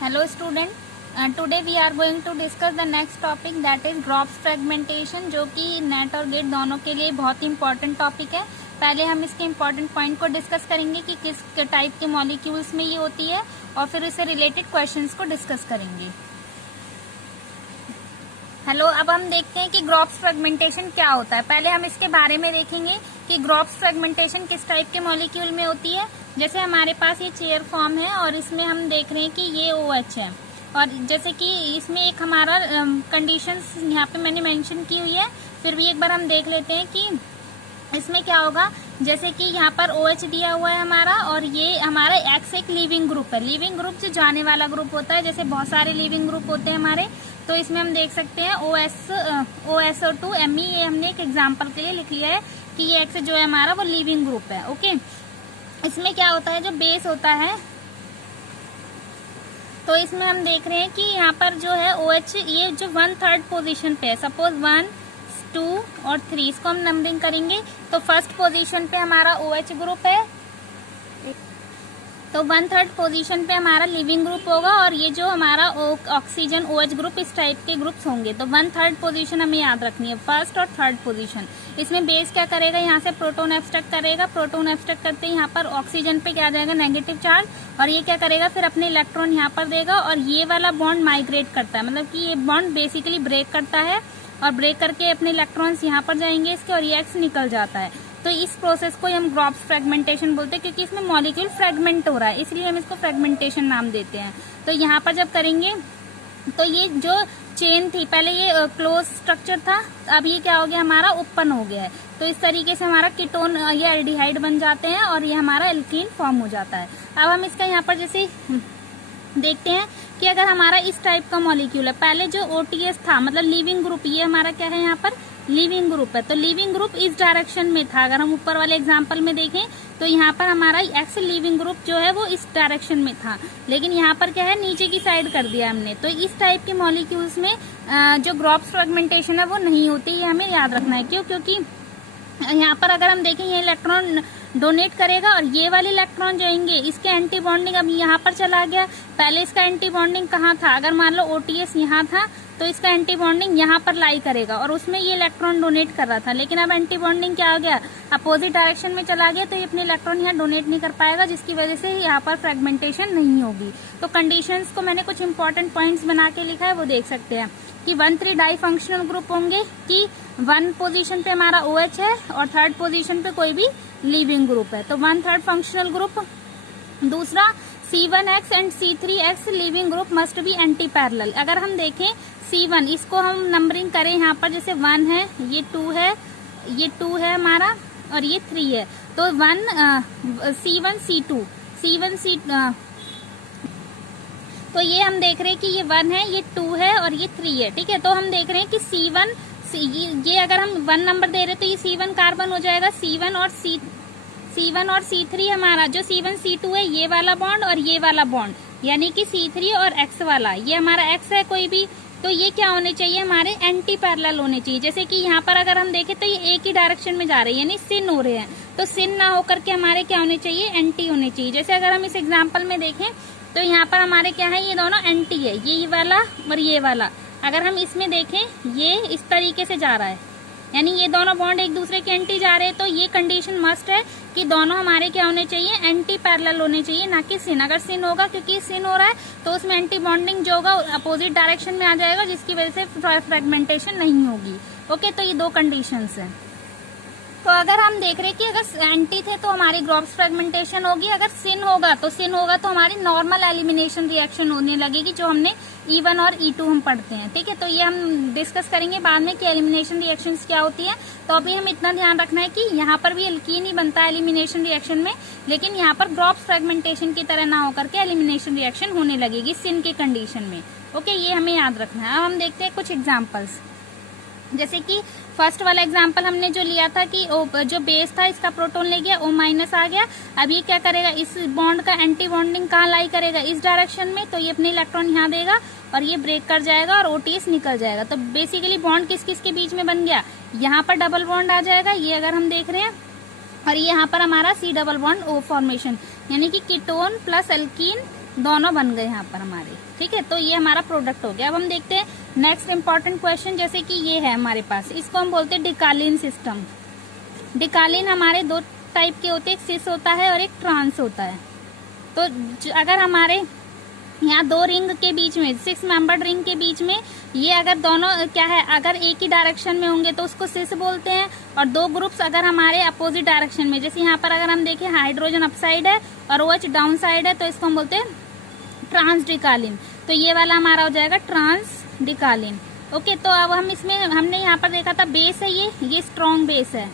Hello student, today we are going to discuss the next topic that is Grobb's fragmentation, जो कि net और gate दोनों के लिए बहुत इंपॉर्टेंट टॉपिक है। पहले हम इसके इम्पोर्टेंट पॉइंट को डिस्कस करेंगे कि किस टाइप के मॉलिक्यूल्स में ये होती है और फिर इससे रिलेटेड क्वेश्चंस को डिस्कस करेंगे। हेलो, अब हम देखते हैं कि ग्रॉब्स फ्रेगमेंटेशन क्या होता है। पहले हम इसके बारे में देखेंगे कि ग्रॉब्स फ्रेगमेंटेशन किस टाइप के मॉलिक्यूल में होती है। जैसे हमारे पास ये चेयर फॉर्म है और इसमें हम देख रहे हैं कि ये OH है और जैसे कि इसमें एक हमारा कंडीशंस यहाँ पे मैंने मेंशन की हुई है, फिर भी एक बार हम देख लेते हैं कि इसमें क्या होगा। जैसे कि यहाँ पर OH दिया हुआ है हमारा और ये हमारा X एक लिविंग ग्रुप है। लिविंग ग्रुप जो जाने वाला ग्रुप होता है, जैसे बहुत सारे लिविंग ग्रुप होते हैं हमारे, तो इसमें हम देख सकते हैं OSO2 Me, ये हमने एक एग्जांपल के लिए लिख लिया है कि ये X जो है हमारा वो लिविंग ग्रुप है। ओके, इसमें क्या होता है, जो बेस होता है, तो इसमें हम देख रहे हैं कि यहाँ पर जो है OH ये जो 1/3 पोजीशन पे है, सपोज 1, 2 और 3, इसको हम नंबरिंग करेंगे। तो फर्स्ट पोजीशन पे हमारा OH ग्रुप है, तो 1/3 पोजीशन पे हमारा लिविंग ग्रुप होगा और ये जो हमारा ऑक्सीजन OH ग्रुप इस टाइप के ग्रुप्स होंगे। तो 1/3 पोजीशन हमें याद रखनी है, फर्स्ट और थर्ड पोजीशन। इसमें बेस क्या करेगा, यहाँ से प्रोटॉन एब्स्ट्रैक्ट करेगा। प्रोटॉन एब्स्ट्रैक्ट करते ही यहाँ पर ऑक्सीजन पे क्या आ जाएगा, नेगेटिव चार्ज, और ये क्या करेगा, फिर अपने इलेक्ट्रॉन यहाँ पर देगा और ये वाला बॉन्ड माइग्रेट करता है, मतलब कि ये बॉन्ड बेसिकली ब्रेक करता है और ब्रेक करके अपने इलेक्ट्रॉन्स यहाँ पर जाएंगे इसके और ये X निकल जाता है। तो इस प्रोसेस को हम ग्रॉब्स फ्रेगमेंटेशन बोलते हैं, क्योंकि इसमें मॉलिक्यूल फ्रेगमेंट हो रहा है, इसलिए हम इसको फ्रेगमेंटेशन नाम देते हैं। तो यहाँ पर जब करेंगे तो ये जो चेन थी, पहले ये क्लोज स्ट्रक्चर था, अब ये क्या हो गया, हमारा ओपन हो गया है। तो इस तरीके से हमारा कीटोन ये एल्डिहाइड बन जाते हैं और ये हमारा एल्कीन फॉर्म हो जाता है। अब हम इसका यहाँ पर जैसे देखते हैं कि अगर हमारा इस टाइप का मॉलिक्यूल है, पहले जो OTS था मतलब लिविंग ग्रुप, ये हमारा क्या है, यहाँ पर लिविंग ग्रुप है। तो लिविंग ग्रुप इस डायरेक्शन में था, अगर हम ऊपर वाले एग्जांपल में देखें तो यहाँ पर हमारा X लिविंग ग्रुप जो है वो इस डायरेक्शन में था, लेकिन यहाँ पर क्या है, नीचे की साइड कर दिया हमने। तो इस टाइप के मॉलिक्यूल्स में जो ग्रॉब्स फ्रेगमेंटेशन है वो नहीं होती, ये हमें याद रखना है। क्यों? क्योंकि यहाँ पर अगर हम देखें, ये इलेक्ट्रॉन डोनेट करेगा और ये वाले इलेक्ट्रॉन जो आएंगे इसके एंटी बॉन्डिंग अब यहाँ पर चला गया। पहले इसका एंटी बॉन्डिंग कहाँ था, अगर मान लो OTS यहाँ था तो इसका एंटी बॉन्डिंग यहाँ पर लाई करेगा और उसमें ये इलेक्ट्रॉन डोनेट कर रहा था, लेकिन अब एंटी बॉन्डिंग क्या हो गया, अपोजिट डायरेक्शन में चला गया, तो ये अपने इलेक्ट्रॉन यहाँ डोनेट नहीं कर पाएगा, जिसकी वजह से यहाँ पर फ्रेगमेंटेशन नहीं होगी। तो कंडीशंस को मैंने कुछ इंपॉर्टेंट पॉइंट्स बना के लिखा है, वो देख सकते हैं कि 1,3 डाई फंक्शनल ग्रुप होंगे, कि 1 पोजीशन पे हमारा OH है और 3rd पोजीशन पे कोई भी लिविंग ग्रुप है, तो 1/3 फंक्शनल ग्रुप। दूसरा, C1X and C3X leaving group must be anti parallel. अगर हम देखें C1, इसको हम नंबरिंग करें, यहाँ पर जैसे 1 है, ये 2 है, ये 2 है हमारा और ये 3 है, तो C1 C2 तो ये हम देख रहे हैं कि ये 1 है, ये 2 है और ये 3 है। ठीक है, तो हम देख रहे हैं कि C1 ये अगर हम 1 नंबर दे रहे तो ये C1 कार्बन हो जाएगा, C1 और C3 हमारा जो C1 C2 है, ये वाला बॉन्ड और ये वाला बॉन्ड, यानी कि C3 और X वाला, ये हमारा X है कोई भी, तो ये क्या होने चाहिए, हमारे एंटी पैरेलल होने चाहिए। जैसे कि यहाँ पर अगर हम देखें तो ये एक ही डायरेक्शन में जा रहे हैं, यानी सिन हो रहे हैं, तो सिन ना होकर के हमारे क्या होने चाहिए, एंटी होने चाहिए। जैसे अगर हम इस एग्जाम्पल में देखें तो यहाँ पर हमारे क्या है, ये दोनों एंटी है, ये वाला और ये वाला। अगर हम इसमें देखें, ये इस तरीके से जा रहा है, यानी ये दोनों बॉन्ड एक दूसरे के एंटी जा रहे हैं, तो ये कंडीशन मस्ट है कि दोनों हमारे क्या होने चाहिए, एंटी पैरेलल होने चाहिए, ना कि सिन। अगर सिन होगा, क्योंकि सिन हो रहा है तो उसमें एंटी बॉन्डिंग जो होगा अपोजिट डायरेक्शन में आ जाएगा, जिसकी वजह से फ्रेगमेंटेशन नहीं होगी। ओके, तो ये 2 कंडीशंस हैं। तो अगर हम देख रहे हैं कि अगर एंटी थे तो हमारी ग्रॉब्स फ्रेगमेंटेशन होगी, अगर सिन होगा तो हमारी नॉर्मल एलिमिनेशन रिएक्शन होने लगेगी, जो हमने E1 और E2 हम पढ़ते हैं। ठीक है, तो ये हम डिस्कस करेंगे बाद में कि एलिमिनेशन रिएक्शंस क्या होती है। तो अभी हम इतना ध्यान रखना है कि यहाँ पर भी एल्कीन ही बनता है एलिमिनेशन रिएक्शन में, लेकिन यहाँ पर ग्रॉब्स फ्रेगमेंटेशन की तरह ना होकर के एलिमिनेशन रिएक्शन होने लगेगी सिन के कंडीशन में। ओके, ये हमें याद रखना है। अब हम देखते हैं कुछ एग्जाम्पल्स। जैसे कि फर्स्ट वाला एग्जांपल हमने जो लिया था कि जो बेस था इसका प्रोटॉन ले गया, O- आ गया। अब ये क्या करेगा, इस बॉन्ड का एंटी बॉन्डिंग कहाँ लाई करेगा, इस डायरेक्शन में, तो ये अपने इलेक्ट्रॉन यहाँ देगा और ये ब्रेक कर जाएगा और OTS निकल जाएगा। तो बेसिकली बॉन्ड किस किस के बीच में बन गया, यहाँ पर डबल बॉन्ड आ जाएगा, ये अगर हम देख रहे हैं, और यहाँ पर हमारा C double bond O formation, यानी कि कीटोन प्लस एल्कीन दोनों बन गए यहाँ पर हमारे, ठीक है। तो ये हमारा प्रोडक्ट हो गया। अब हम देखते हैं नेक्स्ट इंपॉर्टेंट क्वेश्चन, जैसे कि ये है हमारे पास, इसको हम बोलते हैं डिकालीन सिस्टम। डिकालीन हमारे दो टाइप के होते हैं, एक सिस होता है और एक ट्रांस होता है। तो अगर हमारे यहाँ दो रिंग के बीच में, 6 मेंबर्ड रिंग के बीच में, ये अगर दोनों क्या है, अगर एक ही डायरेक्शन में होंगे तो उसको सिस बोलते हैं, और दो ग्रुप्स अगर हमारे अपोजिट डायरेक्शन में, जैसे यहाँ पर अगर हम देखें हाइड्रोजन अप साइड है और OH डाउन साइड है, तो इसको हम बोलते हैं ट्रांस डिकालीन। तो ये वाला हमारा हो जाएगा ट्रांस डिकालीन। ओके, तो अब हम इसमें, हमने यहाँ पर देखा था बेस है, ये स्ट्रॉन्ग बेस है,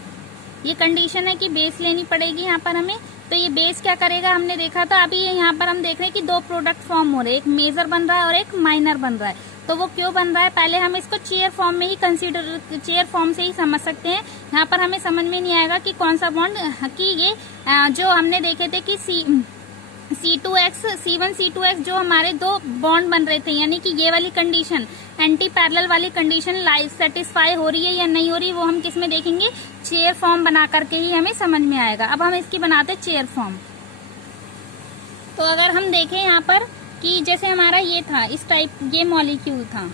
ये कंडीशन है कि बेस लेनी पड़ेगी यहाँ पर हमें। तो ये बेस क्या करेगा, हमने देखा था। अभी यहाँ पर हम देख रहे हैं कि दो प्रोडक्ट फॉर्म हो रहे हैं, एक मेजर बन रहा है और एक माइनर बन रहा है। तो वो क्यों बन रहा है, पहले हम इसको चेयर फॉर्म में ही कंसीडर, चेयर फॉर्म से ही समझ सकते हैं। यहाँ पर हमें समझ में नहीं आएगा कि कौन सा बॉन्ड, कि ये जो हमने देखे थे कि C2X, C1 C2X जो हमारे दो बॉन्ड बन रहे थे, यानी कि ये वाली कंडीशन, एंटी पैरेलल वाली कंडीशन सेटिस्फाई हो रही है या नहीं हो रही, वो हम किस में देखेंगे, चेयर फॉर्म बना करके ही हमें समझ में आएगा। अब हम इसकी बनाते हैं चेयर फॉर्म। तो अगर हम देखें यहाँ पर कि जैसे हमारा ये था, इस टाइप ये मॉलिक्यूल था,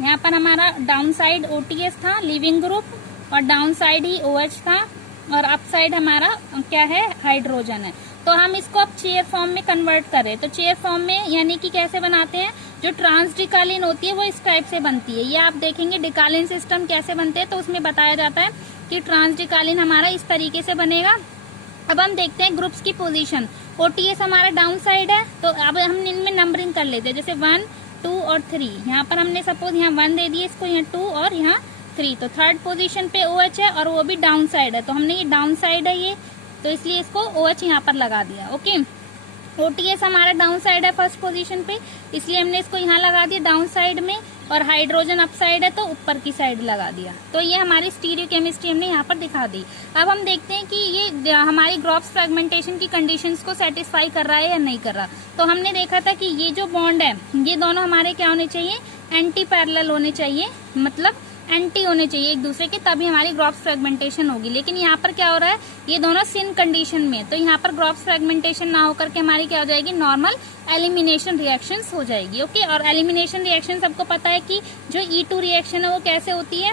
यहाँ पर हमारा डाउन साइड OTS था लिविंग ग्रुप, और डाउन साइड ही OH था, और अप साइड हमारा क्या है, हाइड्रोजन है। तो हम इसको अब चेयर फॉर्म में कन्वर्ट करें, तो चेयर फॉर्म में यानी कि कैसे बनाते हैं, जो ट्रांस डिकालीन होती है वो इस टाइप से बनती है। ये आप देखेंगे डिकालीन सिस्टम कैसे बनते हैं, तो उसमें बताया जाता है कि ट्रांस डिकालीन हमारा इस तरीके से बनेगा। अब हम देखते हैं ग्रुप्स की पोजीशन। OTS हमारा डाउन साइड है, तो अब हम इनमें नंबरिंग कर लेते हैं, जैसे 1, 2 और 3। यहाँ पर हमने सपोज यहाँ 1 दे दिए इसको, यहाँ 2 और यहाँ 3। तो थर्ड पोजीशन पे OH है और वो भी डाउन साइड है, तो हमने ये डाउन साइड है ये, तो इसलिए इसको OH यहाँ पर लगा दिया। ओके, OTS हमारा डाउन साइड है फर्स्ट पोजीशन पे, इसलिए हमने इसको यहाँ लगा दिया डाउन साइड में, और हाइड्रोजन अप साइड है तो ऊपर की साइड लगा दिया। तो ये हमारी स्टीरियोकेमिस्ट्री हमने यहाँ पर दिखा दी। अब हम देखते हैं कि ये हमारी ग्रॉफ्स फ्रेगमेंटेशन की कंडीशंस को सेटिस्फाई कर रहा है या नहीं कर रहा। तो हमने देखा था कि ये जो बॉन्ड है, ये दोनों हमारे क्या होने चाहिए, एंटी पैरेलल होने चाहिए, मतलब एंटी होने चाहिए एक दूसरे के, तभी हमारी ग्रॉफ्स फ्रेगमेंटेशन होगी। लेकिन यहाँ पर क्या हो रहा है, ये दोनों सिन कंडीशन में, तो यहाँ पर ग्रॉफ्स फ्रेगमेंटेशन ना होकर के हमारी क्या हो जाएगी, नॉर्मल एलिमिनेशन रिएक्शंस हो जाएगी। ओके, और एलिमिनेशन रिएक्शन सबको पता है कि जो E2 रिएक्शन है वो कैसे होती है,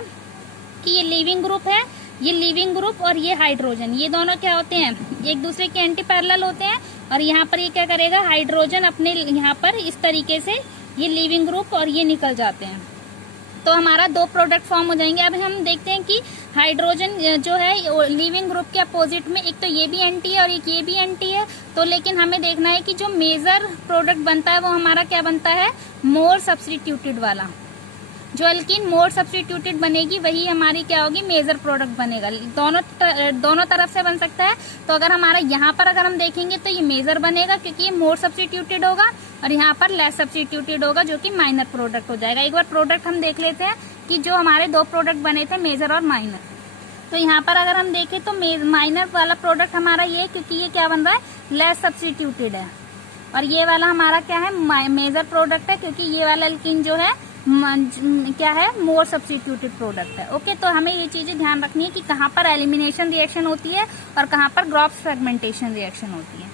कि ये लिविंग ग्रुप है, ये लिविंग ग्रुप और ये हाइड्रोजन, ये दोनों क्या होते हैं, एक दूसरे के एंटी पैरेलल होते हैं। और यहाँ पर ये क्या करेगा, हाइड्रोजन अपने यहाँ पर इस तरीके से, ये लिविंग ग्रुप और ये निकल जाते हैं, तो हमारा दो प्रोडक्ट फॉर्म हो जाएंगे। अब हम देखते हैं कि हाइड्रोजन जो है लिविंग ग्रुप के अपोजिट में, एक तो ये भी एंटी है और एक ये भी एंटी है। तो लेकिन हमें देखना है कि जो मेजर प्रोडक्ट बनता है वो हमारा क्या बनता है, मोर सब्स्टिट्यूटेड वाला। जो एल्कीन मोर सब्स्टिट्यूटेड बनेगी वही हमारी क्या होगी, मेजर प्रोडक्ट बनेगा। दोनों तरफ से बन सकता है। तो अगर हमारा यहाँ पर अगर हम देखेंगे तो ये मेजर बनेगा क्योंकि ये मोर सब्स्टिट्यूटेड होगा, और यहाँ पर लेस सब्स्टिट्यूटेड होगा जो कि माइनर प्रोडक्ट हो जाएगा। एक बार प्रोडक्ट हम देख लेते हैं कि जो हमारे दो प्रोडक्ट बने थे, मेजर और माइनर। तो यहाँ पर अगर हम देखें तो माइनर वाला प्रोडक्ट हमारा ये, क्योंकि ये क्या बन रहा है, लेस सब्स्टिट्यूटेड है, और ये वाला हमारा क्या है, मेजर प्रोडक्ट है, क्योंकि ये वाला एल्कीन जो है क्या है, मोर सब्स्टिट्यूटेड प्रोडक्ट है। ओके, तो हमें ये चीजें ध्यान रखनी है कि कहाँ पर एलिमिनेशन रिएक्शन होती है और कहाँ पर ग्रॉफ्स फ्रेगमेंटेशन रिएक्शन होती है।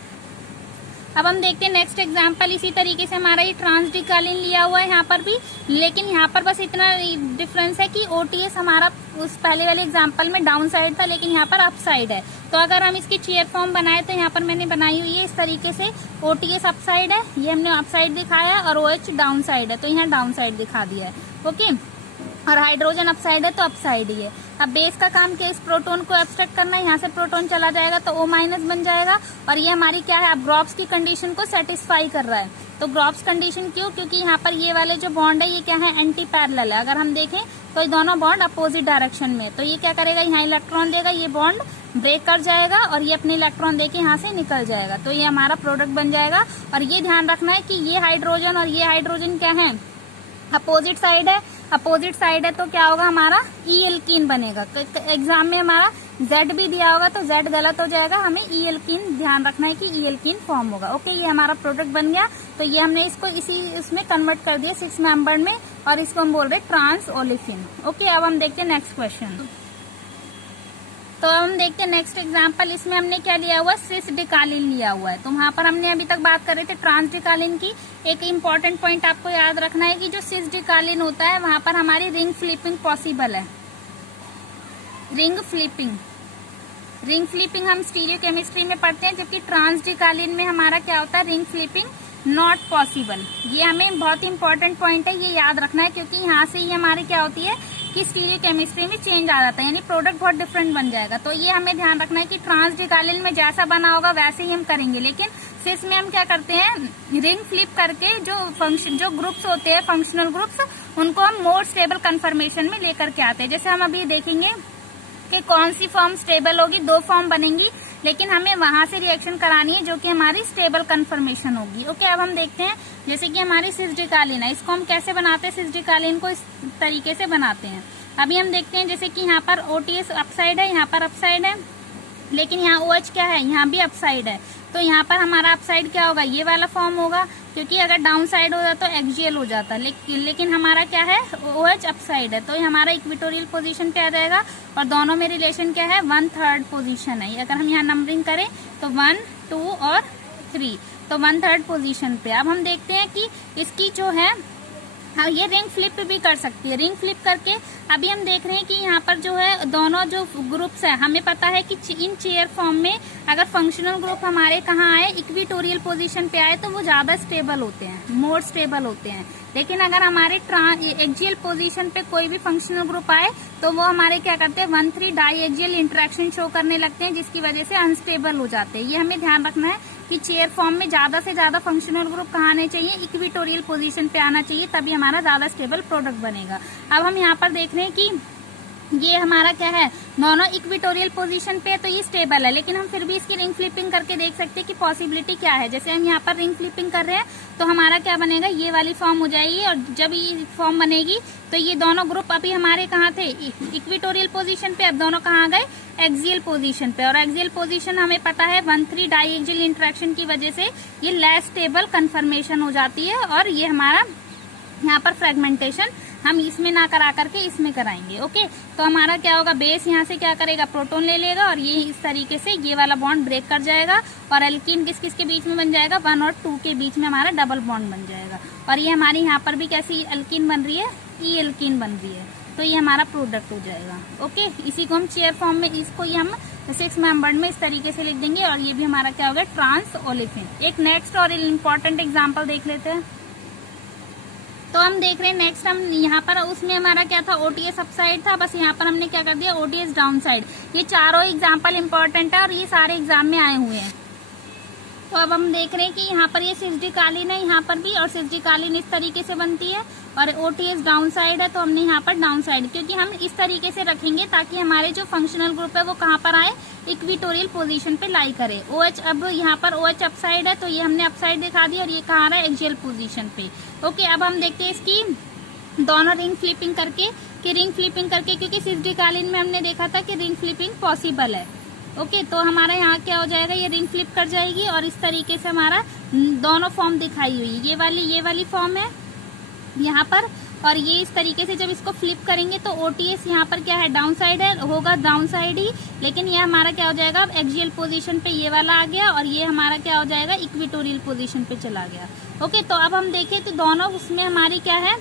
अब हम देखते हैं नेक्स्ट एग्जांपल। इसी तरीके से हमारा ये ट्रांस डिकालीन लिया हुआ है यहाँ पर भी, लेकिन यहाँ पर बस इतना डिफरेंस है कि OTS हमारा उस पहले वाले एग्जांपल में डाउन साइड था, लेकिन यहाँ पर अप साइड है। तो अगर हम इसकी चेयर फॉर्म बनाए तो यहाँ पर मैंने बनाई हुई है इस तरीके से, OTS अप साइड है, ये हमने अप साइड दिखाया है, और OH डाउन साइड है तो यहाँ डाउन साइड दिखा दिया है। ओके, और हाइड्रोजन अप साइड है तो अप साइड ही है। अब बेस का काम क्या है, इस प्रोटोन को एब्स्ट्रैक्ट करना है, यहाँ से प्रोटोन चला जाएगा तो O- बन जाएगा, और ये हमारी क्या है, अब ग्रॉफ्स की कंडीशन को सेटिस्फाई कर रहा है। तो ग्रॉफ्स कंडीशन क्यों, क्योंकि यहाँ पर ये वाले जो बॉन्ड है ये क्या है, एंटी पैरेलल है। अगर हम देखें तो ये दोनों बॉन्ड अपोजिट डायरेक्शन में, तो ये क्या करेगा, यहाँ इलेक्ट्रॉन देगा, ये बॉन्ड ब्रेक कर जाएगा और ये अपने इलेक्ट्रॉन देके यहाँ से निकल जाएगा, तो ये हमारा प्रोडक्ट बन जाएगा। और ये ध्यान रखना है कि ये हाइड्रोजन और ये हाइड्रोजन क्या है, अपोजिट साइड है। अपोजिट साइड है तो क्या होगा, हमारा ई एल्कीन बनेगा। एग्जाम में हमारा Z भी दिया होगा तो Z गलत हो जाएगा, हमें ई एल्कीन ध्यान रखना है कि ई एल्कीन फॉर्म होगा। ओके, ये हमारा प्रोडक्ट बन गया। तो ये हमने इसको इसी इसमें कन्वर्ट कर दिया 6 मेंबर्ड में, और इसको हम बोल रहे हैं ट्रांस ओलेफिन। ओके, अब हम देखते हैं नेक्स्ट क्वेश्चन। तो अब हम देखते हैं नेक्स्ट एग्जांपल। इसमें हमने क्या लिया हुआ है, सिस डिकालिन लिया हुआ है। तो वहां पर हमने अभी तक बात कर रहे थे ट्रांस डिकालिन की। एक इम्पॉर्टेंट पॉइंट आपको याद रखना है कि जो सिस डिकालिन होता है वहां पर हमारी रिंग फ्लिपिंग पॉसिबल है। रिंग फ्लिपिंग हम स्टीरियोकेमिस्ट्री में पढ़ते हैं, जबकि ट्रांस डिकालिन में हमारा क्या होता है, रिंग फ्लिपिंग नॉट पॉसिबल। ये हमें बहुत इंपॉर्टेंट पॉइंट है, ये याद रखना है, क्योंकि यहाँ से ही हमारी क्या होती है कि स्टीरियोकेमिस्ट्री में चेंज आ जाता है, यानी प्रोडक्ट बहुत डिफरेंट बन जाएगा। तो ये हमें ध्यान रखना है कि ट्रांस डिकालिन में जैसा बना होगा वैसे ही हम करेंगे, लेकिन सिस में हम क्या करते हैं, रिंग फ्लिप करके जो ग्रुप्स होते हैं फंक्शनल ग्रुप्स, उनको हम मोर स्टेबल कन्फर्मेशन में लेकर के आते हैं। जैसे हम अभी देखेंगे कि कौन सी फॉर्म स्टेबल होगी, 2 फॉर्म बनेंगी, लेकिन हमें वहां से रिएक्शन करानी है जो कि हमारी स्टेबल कन्फर्मेशन होगी। ओके, अब हम देखते हैं जैसे कि हमारी सिस डिकालिन है, इसको हम कैसे बनाते हैं, सिस डिकालिन को इस तरीके से बनाते हैं। अभी हम देखते हैं जैसे कि यहाँ पर OTS अपसाइड है, यहाँ पर अपसाइड है, लेकिन यहाँ OH क्या है, यहाँ भी अपसाइड है। तो यहाँ पर हमारा अपसाइड क्या होगा, ये वाला फॉर्म होगा, क्योंकि अगर डाउन साइड हो जाता तो एक्सियल हो जाता, लेकिन हमारा क्या है, OH अपसाइड है, तो ये हमारा इक्वेटोरियल पोजीशन पे आ जाएगा। और दोनों में रिलेशन क्या है, 1/3 पोजीशन है। अगर हम यहाँ नंबरिंग करें तो 1, 2 और 3, तो 1/3 पोजीशन पे। अब हम देखते हैं कि इसकी जो है, हाँ, ये रिंग फ्लिप भी कर सकती है। रिंग फ्लिप करके अभी हम देख रहे हैं कि यहाँ पर जो है दोनों जो ग्रुप्स है, हमें पता है कि इन चेयर फॉर्म में अगर फंक्शनल ग्रुप हमारे कहाँ आए, इक्वेटोरियल पोजीशन पे आए, तो वो ज्यादा स्टेबल होते हैं, मोर स्टेबल होते हैं। लेकिन अगर हमारे एक्सियल पोजीशन पे कोई भी फंक्शनल ग्रुप आए तो वो हमारे क्या करते हैं, 1,3 डाई एक्सियल इंटरेक्शन शो करने लगते हैं, जिसकी वजह से अनस्टेबल हो जाते हैं। ये हमें ध्यान रखना है कि चेयर फॉर्म में ज्यादा से ज्यादा फंक्शनल ग्रुप कहाँ आने चाहिए, इक्वेटोरियल पोजीशन पे आना चाहिए, तभी हमारा ज्यादा स्टेबल प्रोडक्ट बनेगा। अब हम यहाँ पर देख रहे हैं कि ये हमारा क्या है, दोनों इक्वेटोरियल पोजीशन पे है, तो ये स्टेबल है, लेकिन हम फिर भी इसकी रिंग फ्लिपिंग करके देख सकते हैं कि पॉसिबिलिटी क्या है। जैसे हम यहाँ पर रिंग फ्लिपिंग कर रहे हैं तो हमारा क्या बनेगा, ये वाली फॉर्म हो जाएगी, और जब ये फॉर्म बनेगी तो ये दोनों ग्रुप अभी हमारे कहाँ थे, इक्वेटोरियल पोजीशन पे, अब दोनों कहाँ गए, एक्सियल पोजीशन पे। और एक्सियल पोजीशन हमें पता है 1,3 डाई एक्सियल इंटरेक्शन की वजह से ये लेस स्टेबल कन्फर्मेशन हो जाती है, और ये हमारा यहाँ पर फ्रेगमेंटेशन हम इसमें ना करा करके इसमें कराएंगे। ओके, तो हमारा क्या होगा, बेस यहाँ से क्या करेगा, प्रोटॉन ले लेगा, और ये इस तरीके से ये वाला बॉन्ड ब्रेक कर जाएगा, और एल्कीन किस किस के बीच में बन जाएगा, 1 और 2 के बीच में हमारा डबल बॉन्ड बन जाएगा। और ये हमारी यहाँ पर भी कैसी एल्कीन बन रही है, ई एल्कीन बन रही है, तो ये हमारा प्रोडक्ट हो जाएगा। ओके, इसी को हम चेयर फॉर्म में, इसको ये हम 6 मेंबर्ड में इस तरीके से लिख देंगे, और ये भी हमारा क्या होगा, ट्रांस ओलेफिन। एक नेक्स्ट और इम्पोर्टेंट एग्जाम्पल देख लेते हैं। तो हम देख रहे हैं नेक्स्ट, हम यहाँ पर उसमें हमारा क्या था, OTS अपसाइड था, बस यहाँ पर हमने क्या कर दिया, OTS डाउन साइड। ये चारों एग्जाम्पल इम्पोर्टेंट है और ये सारे एग्जाम में आए हुए हैं। तो अब हम देख रहे हैं कि यहाँ पर ये सिस डिकालिन है, यहाँ पर भी, और सिस डिकालिन इस तरीके से बनती है, और OTS डाउन साइड है, तो हमने यहाँ पर डाउन साइड, क्योंकि हम इस तरीके से रखेंगे ताकि हमारे जो फंक्शनल ग्रुप है वो कहाँ पर आए, इक्वेटोरियल पोजीशन पे लाई करे। OH, अब यहाँ पर OH अपसाइड है, तो ये हमने अपसाइड दिखा दी, और ये कहाँ आ रहा है, एक्सियल पोजीशन पे। ओके, अब हम देखते हैं इसकी दोनों रिंग फ्लिपिंग करके, क्योंकि सिस डिकालिन में हमने देखा था कि रिंग फ्लिपिंग पॉसिबल है। ओके, तो हमारा यहाँ क्या हो जाएगा, ये रिंग फ्लिप कर जाएगी, और इस तरीके से हमारा दोनों फॉर्म दिखाई हुई, ये वाली फॉर्म है यहाँ पर, और ये इस तरीके से जब इसको फ्लिप करेंगे तो OTS यहाँ पर क्या है, डाउन साइड है, होगा डाउन साइड ही, लेकिन ये हमारा क्या हो जाएगा, अब एक्सियल पोजीशन पे ये वाला आ गया, और ये हमारा क्या हो जाएगा, इक्वेटोरियल पोजीशन पे चला गया। ओके, तो अब हम देखें तो दोनों उसमें हमारी क्या है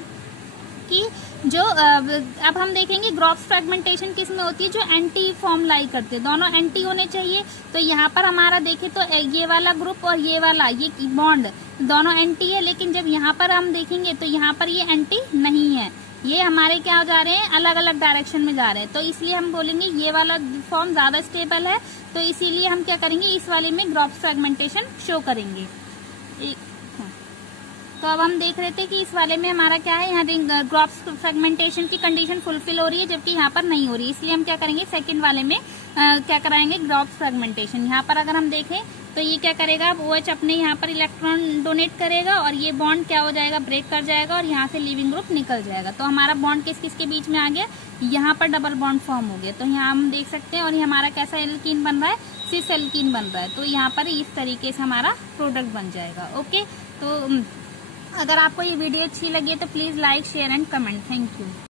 कि जो अब हम देखेंगे ग्रॉस फ्रेगमेंटेशन किस में होती है, जो एंटी फॉर्म लाई करते हैं, दोनों एंटी होने चाहिए। तो यहाँ पर हमारा देखें तो ये वाला ग्रुप और ये वाला, ये बॉन्ड दोनों एंटी है, लेकिन जब यहाँ पर हम देखेंगे तो यहाँ पर ये एंटी नहीं है, ये हमारे क्या हो जा रहे हैं, अलग अलग डायरेक्शन में जा रहे हैं। तो इसलिए हम बोलेंगे ये वाला फॉर्म ज्यादा स्टेबल है, तो इसीलिए हम क्या करेंगे, इस वाले में ग्रॉस फ्रेगमेंटेशन शो करेंगे। तो अब हम देख रहे थे कि इस वाले में हमारा क्या है, यहाँ ग्रॉस फ्रेगमेंटेशन की कंडीशन फुलफिल हो रही है, जबकि यहाँ पर नहीं हो रही, इसलिए हम क्या करेंगे, सेकंड वाले में क्या कराएंगे, ग्रॉस फ्रेगमेंटेशन। यहाँ पर अगर हम देखें तो ये क्या करेगा, अब OH अपने यहाँ पर इलेक्ट्रॉन डोनेट करेगा, और ये बॉन्ड क्या हो जाएगा, ब्रेक कर जाएगा, और यहाँ से लिविंग ग्रुप निकल जाएगा। तो हमारा बॉन्ड किस किस के बीच में आ गया, यहाँ पर डबल बॉन्ड फॉर्म हो गया। तो यहाँ हम देख सकते हैं, और ये हमारा कैसा एल्कीन बन रहा है, सिस एल्कीन बन रहा है। तो यहाँ पर इस तरीके से हमारा प्रोडक्ट बन जाएगा। ओके, तो अगर आपको ये वीडियो अच्छी लगी है तो please like, share and comment. Thank you.